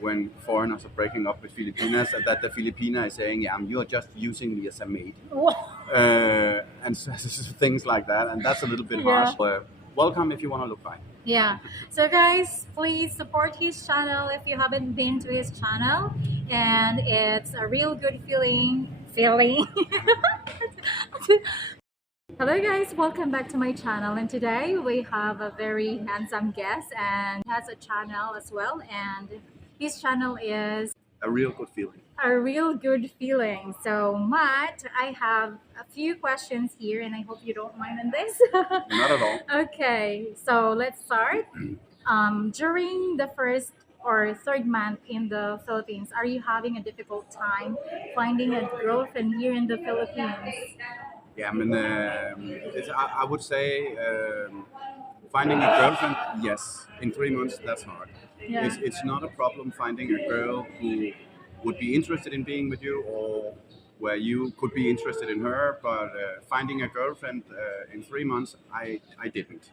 when foreigners are breaking up with Filipinas, and that the Filipina is saying, "Yeah, you're just using me as a mate," and things like that, and that's a little bit harsh. Welcome if you want to look fine. Yeah. So guys, please support his channel if you haven't been to his channel, and it's a real good feeling. Hello guys, welcome back to my channel, and today we have a very handsome guest and has a channel as well, and his channel is A real good feeling. a real good feeling. So Matt, I have a few questions here and I hope you don't mind on this. Not at all. Okay, so let's start. During the first or third month in the Philippines, are you having a difficult time finding a girlfriend here in the Philippines? Yeah, I mean, I would say finding a girlfriend, yes, in 3 months, that's hard. Yeah. It's not a problem finding a girl who would be interested in being with you, or where you could be interested in her, but finding a girlfriend in 3 months, I didn't.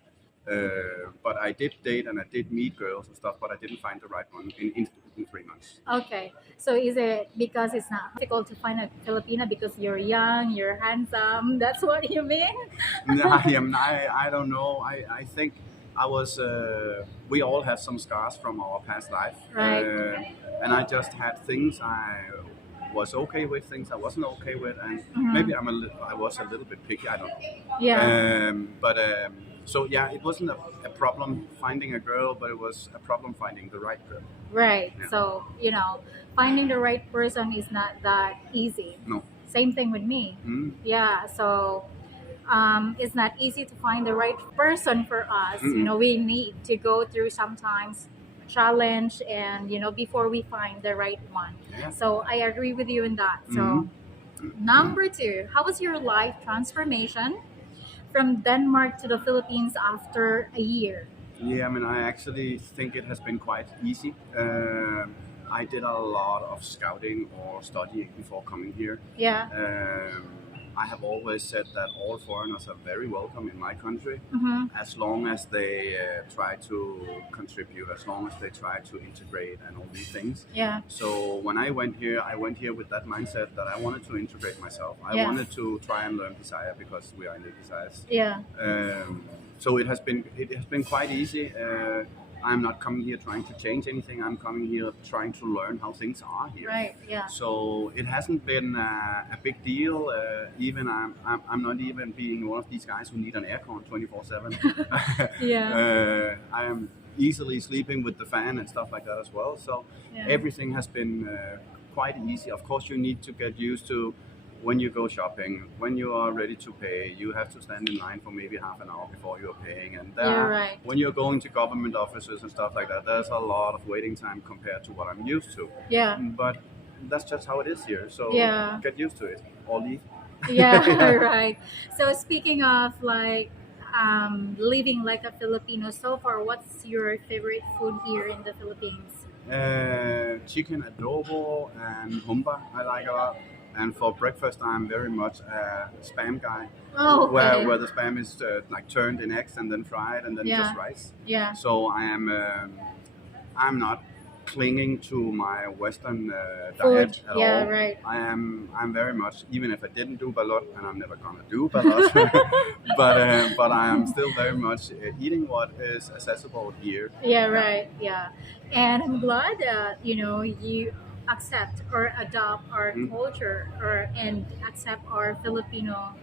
But I did date and I did meet girls and stuff, but I didn't find the right one in 3 months. Okay, so is it because it's not difficult to find a Filipina because you're young, you're handsome? That's what you mean? I don't know. I think I was. We all have some scars from our past life, Right. And I just had things I was okay with, things I wasn't okay with, and Mhm. maybe I was a little bit picky. I don't know. Yeah. So yeah, it wasn't a problem finding a girl, but it was a problem finding the right girl. Right. Yeah. So, finding the right person is not that easy. No. Same thing with me. Mm. Yeah. So, it's not easy to find the right person for us. Mm-mm. We need to go through sometimes challenge and, before we find the right one. Yeah. So, I agree with you in that. So, number two, how was your life transformation from Denmark to the Philippines after a year? Yeah, I mean, I actually think it has been quite easy. I did a lot of scouting or studying before coming here. Yeah. I have always said that all foreigners are very welcome in my country, Mm-hmm. as long as they try to contribute, as long as they try to integrate and all these things. Yeah. So when I went here with that mindset that I wanted to integrate myself. I Yeah. wanted to try and learn Desire because we are in the Desires. Yeah. So it has been quite easy. I'm not coming here trying to change anything. I'm coming here trying to learn how things are here. Right. Yeah. So it hasn't been a big deal. Even I'm not even being one of these guys who need an aircon 24/7. Yeah. I am easily sleeping with the fan and stuff like that as well. So Yeah. everything has been quite easy. Of course, you need to get used to when you go shopping, when you are ready to pay, you have to stand in line for maybe half an hour before you're paying. And You're right. when you're going to government offices and stuff like that, there's a lot of waiting time compared to what I'm used to. Yeah. But that's just how it is here. So Yeah. get used to it or leave. Yeah. Right. So speaking of living like a Filipino, so far, what's your favorite food here in the Philippines? Chicken adobo and humba I like a lot. And for breakfast, I'm very much a spam guy, Oh, okay. where the spam is like turned in eggs and then fried and then Yeah. just rice. Yeah. So I'm not clinging to my Western Food. diet at Yeah. all. Right. I'm very much, even if I didn't do balot, and I'm never gonna do balot, but I am still very much eating what is accessible here. Yeah. Right. Yeah. And I'm glad that you accept or adopt our Mm. culture and accept our Filipino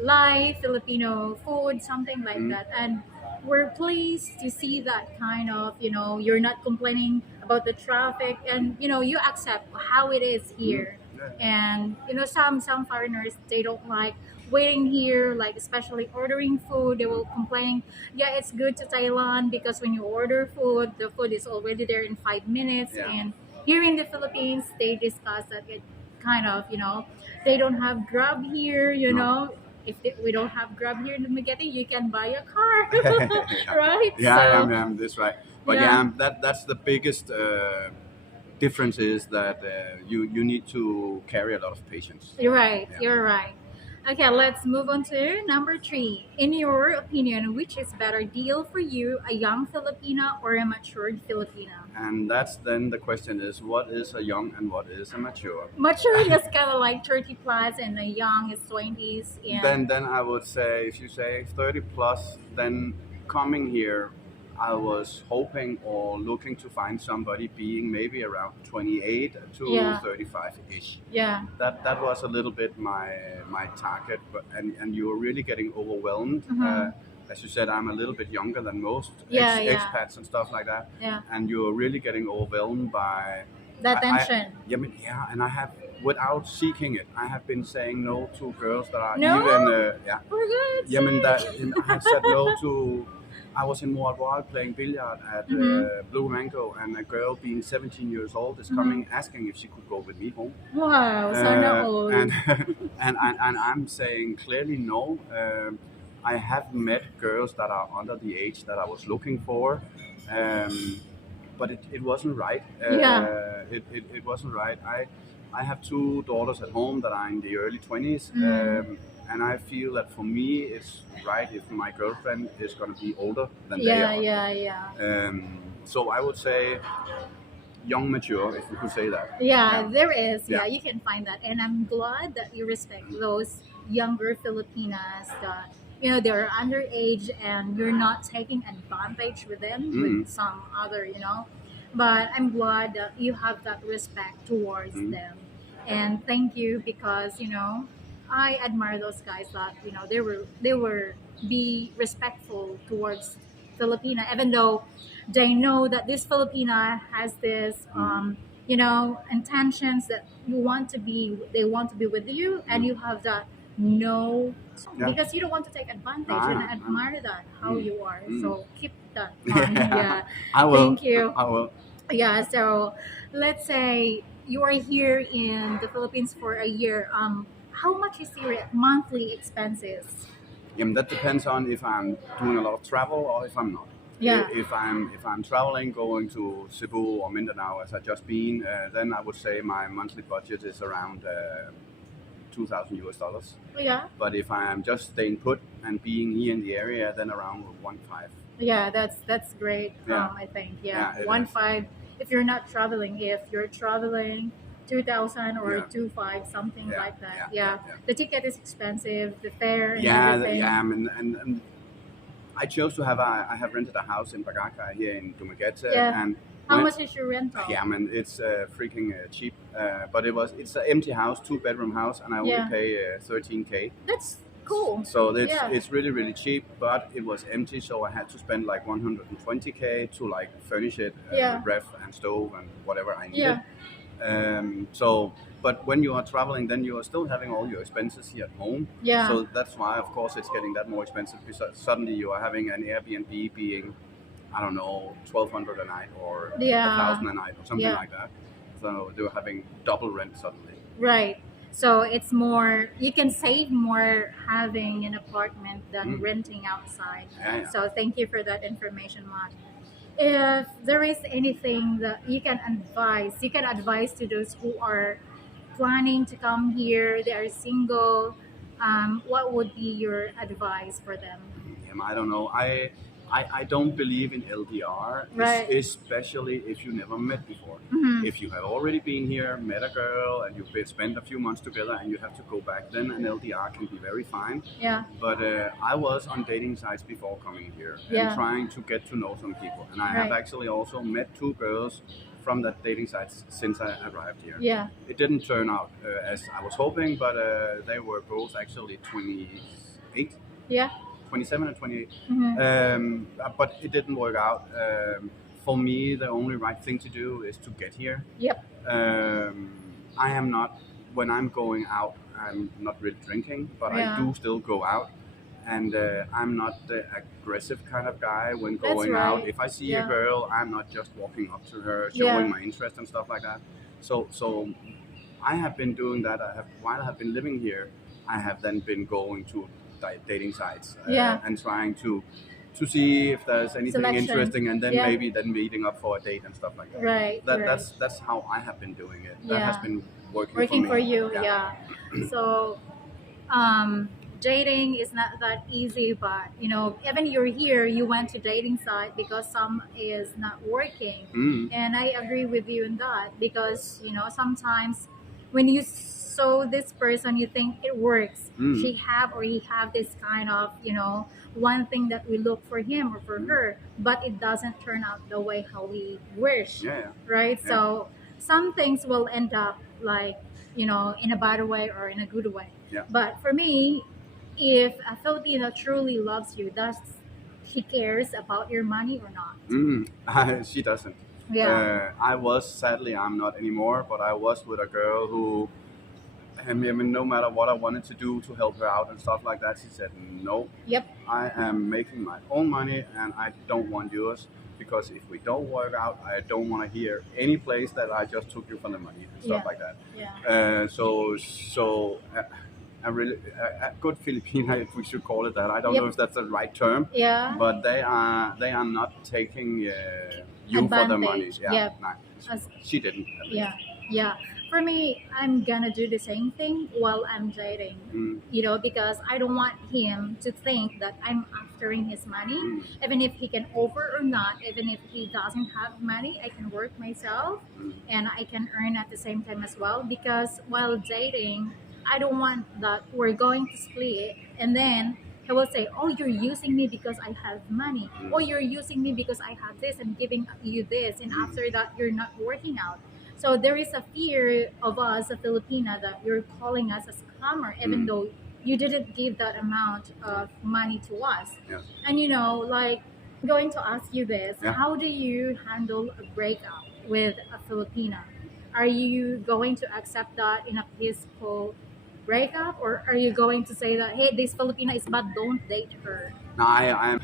life, Filipino food, something like Mm. that. And we're pleased to see that kind of, you're not complaining about the traffic, and you accept how it is here. Yeah. And some foreigners, they don't like waiting here, like especially ordering food. They will complain, yeah, it's good to Thailand because when you order food, the food is already there in 5 minutes. Yeah. And here in the Philippines, they discuss that it kind of, they don't have Grab here, No. if we don't have Grab here in Dumaguete, you can buy a car. Yeah. Right? Yeah, So, I'm this right. But Yeah. that's the biggest difference is that you need to carry a lot of patience. you're right. Yeah. You're right. Okay, let's move on to number three. In your opinion, which is better deal for you, a young Filipina or a matured Filipina? And that's then the question is, what is a young and what is a mature? Matured is kind of like 30 plus, and a young is 20s. And Then I would say, if you say 30 plus, then coming here, I was hoping or looking to find somebody being maybe around 28 to yeah, 35 ish. yeah, That was a little bit my target, but and you were really getting overwhelmed. mm-hmm. As you said, I'm a little bit younger than most Yeah, yeah, expats and stuff like that, yeah. and you were really getting overwhelmed by That I tension. yeah, and I have, without seeking it, I have been saying no to girls that are No, even yeah. for God's Yeah, I mean that sake. I have said no to. I was in Montreal playing billiard at Mm-hmm. Blue Mango, and a girl being 17 years old is Mm-hmm. coming asking if she could go with me home. Wow, so not old. And, and I'm saying clearly no. I have met girls that are under the age that I was looking for, um, but it wasn't right. Yeah. It wasn't right. I have two daughters at home that are in the early 20s, and I feel that for me it's right if my girlfriend is going to be older than they Yeah, are. yeah, yeah. So I would say young, mature, if you could say that. Yeah, there is. Yeah, Yeah. you can find that. And I'm glad that you respect those younger Filipinas that, they're underage and you're not taking advantage with them with some other, But I'm glad that you have that respect towards them. And thank you because, I admire those guys that, they were be respectful towards Filipina, even though they know that this Filipina has this intentions that they want to be with you, and you have that no, Yeah. because you don't want to take advantage, and I admire that how you are. Mm. So keep that on. Yeah, I will. thank you. I will. Yeah, so let's say you are here in the Philippines for a year. How much is your monthly expenses? Yeah, that depends on if I'm doing a lot of travel or if I'm not. Yeah. If I'm traveling, going to Cebu or Mindanao as I just been, then I would say my monthly budget is around $2,000. Yeah. But if I'm just staying put and being here in the area, then around 1.5. Yeah, that's great. Yeah. I think Yeah, it 1.5. If you're not traveling, if you're traveling, 2,000 or Yeah. 2.5, something Yeah, like that. yeah, Yeah. The ticket is expensive, the fare and Yeah, everything. yeah, and I chose to have I have rented a house in Bagaca here in Dumaguete, Yeah. and How when- much is your rental? Yeah, I mean it's freaking cheap, but it's an empty house, 2-bedroom house, and I only Yeah. pay 13K. That's cool. So Yeah. it's really cheap, but it was empty, so I had to spend like 120K to like furnish it, Yeah. with ref and stove and whatever I Yeah. needed. But when you are traveling, then you are still having all your expenses here at home. Yeah. So that's why, of course, it's getting that more expensive because suddenly you are having an Airbnb being, I don't know, 1,200 a night or Yeah. 1,000 a night or something Yeah. like that. So you're having double rent suddenly. Right. So it's more, you can save more having an apartment than renting outside. Yeah, yeah. So thank you for that information, Mark. If there is anything that you can advise to those who are planning to come here, they are single, what would be your advice for them? I don't know. I don't believe in LDR, Right. especially if you never met before. Mhm. If you have already been here, met a girl, and you've spent a few months together, and you have to go back, then an LDR can be very fine. Yeah. But I was on dating sites before coming here and Yeah. trying to get to know some people, and I have Right. actually also met two girls from that dating sites since I arrived here. Yeah. It didn't turn out as I was hoping, but they were both actually 28. Yeah. 27 and 28. Mhm. But it didn't work out. For me, the only right thing to do is to get here. Yep. I am not, when I'm going out, I'm not really drinking, but Yeah. I do still go out. And I'm not the aggressive kind of guy when That's going out. right. If I see Yeah. a girl, I'm not just walking up to her, showing Yeah. my interest and stuff like that. So I have been doing that. While I have been living here, I have then been going to dating sites Yeah. and trying to see if there's anything Selection. interesting, and then Yeah. maybe then meeting up for a date and stuff like that. Right. right. That's how I have been doing it. That Yeah. has been working Working for for me. you, yeah. So dating is not that easy, but even you're here, you went to dating site because some is not working. Mm, And I agree with you in that because sometimes when you saw this person, you think it works. mm, She have or he have this kind of one thing that we look for him or for mm. her, but it doesn't turn out the way how we wish, Yeah, yeah, right? yeah. So some things will end up like in a bad way or in a good way. Yeah. But for me, if a Filipino truly loves you, does she cares about your money or not? She doesn't. Yeah. I was, sadly, I'm not anymore, but I was with a girl who, I mean, no matter what I wanted to do to help her out and stuff like that, she said, no, Yep. I am making my own money and I don't want yours because if we don't work out, I don't want to hear any place that I just took you for the money and stuff Yeah. like that. Yeah. A really a good Filipina, if we should call it that. I don't know Yep. if that's the right term, Yeah. but they are not taking you for the money. Advantage. Yeah, Yep. no, As- she didn't. At least. Yeah, yeah. For me, I'm gonna do the same thing while I'm dating. Mm, Because I don't want him to think that I'm aftering his money. mm, Even if he can offer or not, even if he doesn't have money, I can work myself mm, and I can earn at the same time as well. Because while dating, I don't want that we're going to split and then he will say, "Oh, you're using me because I have money. Oh, mm, you're using me because I have this and giving you this, and mm, after that, you're not working out." So there is a fear of us, a Filipina, that you're calling us a scammer, even mm. though you didn't give that amount of money to us. Yeah. And like, I'm going to ask you this: Yeah. how do you handle a breakup with a Filipina? Are you going to accept that in a peaceful breakup, or are you going to say that, hey, this Filipina is bad, don't date her? No, I am.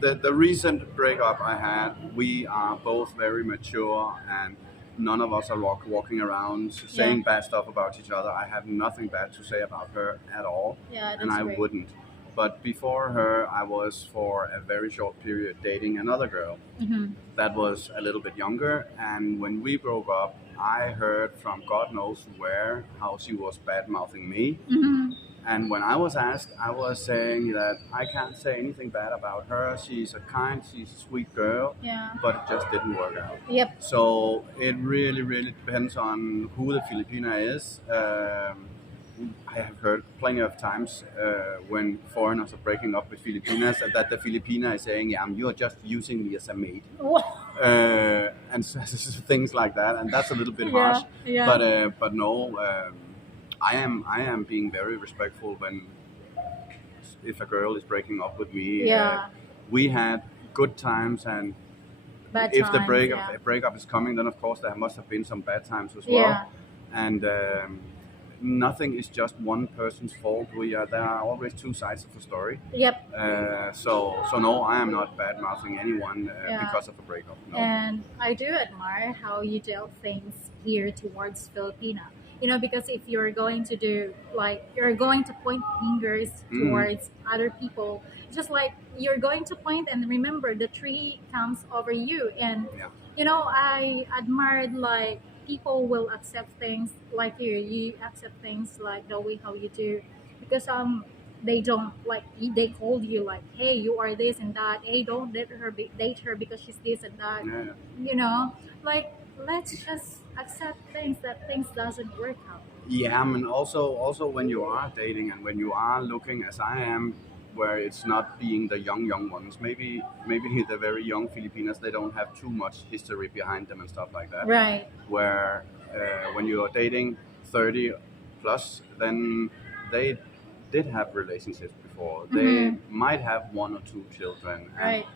The recent breakup I had, we are both very mature and none of us are walking around saying bad stuff about each other. I have nothing bad to say about her at all, Yeah, and that's I great. wouldn't. But before her, I was for a very short period dating another girl Mm-hmm. that was a little bit younger. And when we broke up, I heard from God knows where how she was bad mouthing me. Mm-hmm. And when I was asked, I was saying that I can't say anything bad about her. She's a kind, she's a sweet girl, Yeah. but it just didn't work out. Yep. So it really, really depends on who the Filipina is. I have heard plenty of times when foreigners are breaking up with Filipinas that the Filipina is saying, "Yeah, you're just using me as a mate," and things like that. And that's a little bit harsh. Yeah. But no, I am being very respectful when if a girl is breaking up with me. Yeah. We had good times, and Bad if the times, breakup is coming, then of course there must have been some bad times as well. Yeah. And nothing is just one person's fault. There are always two sides of the story. Yep. So no, I am not bad mouthing anyone Yeah. because of a breakup. No. And I do admire how you dealt things here towards Filipina. Because if you're going to do like you're going to point fingers Mm. towards other people, just like you're going to point and remember the tree comes over you. And Yeah. I admired like people will accept things like you accept things like the way how you do because they don't like they called you like, hey, you are this and that, hey, don't date her because she's this and that. Yeah. Like, let's just accept things that things doesn't work out. Yeah, I mean, also when you are dating and when you are looking as I am, where it's not being the young ones, maybe the very young Filipinas, they don't have too much history behind them and stuff like that. Right. Where when you are dating 30 plus, then they did have relationships before. They might have one or two children. Right.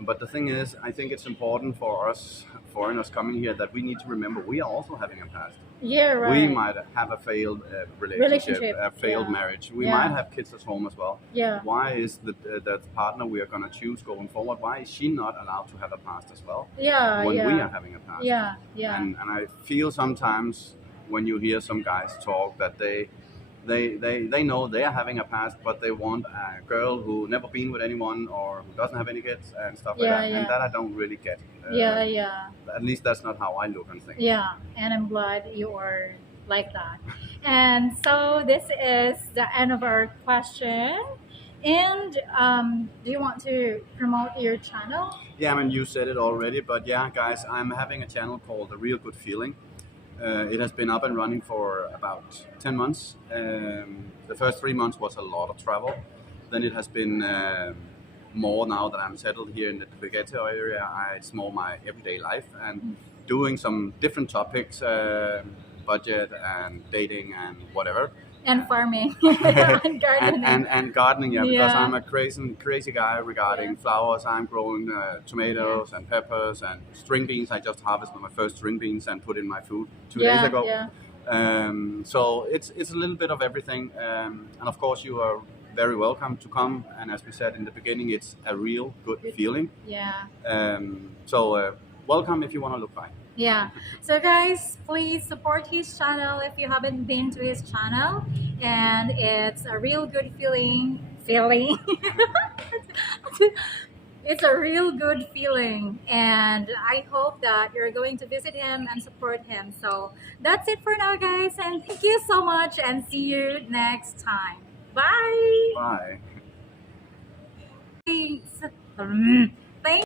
But the thing is, I think it's important for us foreigners coming here that we need to remember we are also having a past. Yeah, right. We might have a failed relationship, a failed yeah. marriage. We Yeah. might have kids at home as well. Yeah. Why is the partner we are going to choose going forward, why is she not allowed to have a past as well Yeah. when yeah. we are having a past? Yeah. Yeah. And I feel sometimes when you hear some guys talk that they know they are having a past, but they want a girl who never been with anyone or who doesn't have any kids and stuff like Yeah, that. yeah. And that I don't really get. Yeah. At least that's not how I look on things. Yeah. And I'm glad you are like that. And so this is the end of our question. And do you want to promote your channel? Yeah, I mean, you said it already, but yeah, guys, I'm having a channel called The Real Good Feeling. It has been up and running for about 10 months. The first 3 months was a lot of travel. Then it has been more now that I'm settled here in the Dumaguete area. It's more my everyday life and doing some different topics, budget and dating and whatever. And farming and gardening. And gardening, yeah, because Yeah. I'm a crazy guy regarding Yeah. flowers. I'm growing tomatoes and peppers and string beans. I just harvested my first string beans and put in my food 2 days ago. Yeah. So it's a little bit of everything, and of course you are very welcome to come. And as we said in the beginning, it's a real good feeling. Yeah. So welcome if you want to look by. Yeah. So guys, please support his channel if you haven't been to his channel, and it's a real good feeling. It's a real good feeling, and I hope that you're going to visit him and support him. So that's it for now, guys, and thank you so much, and see you next time. Bye. Bye. Bye.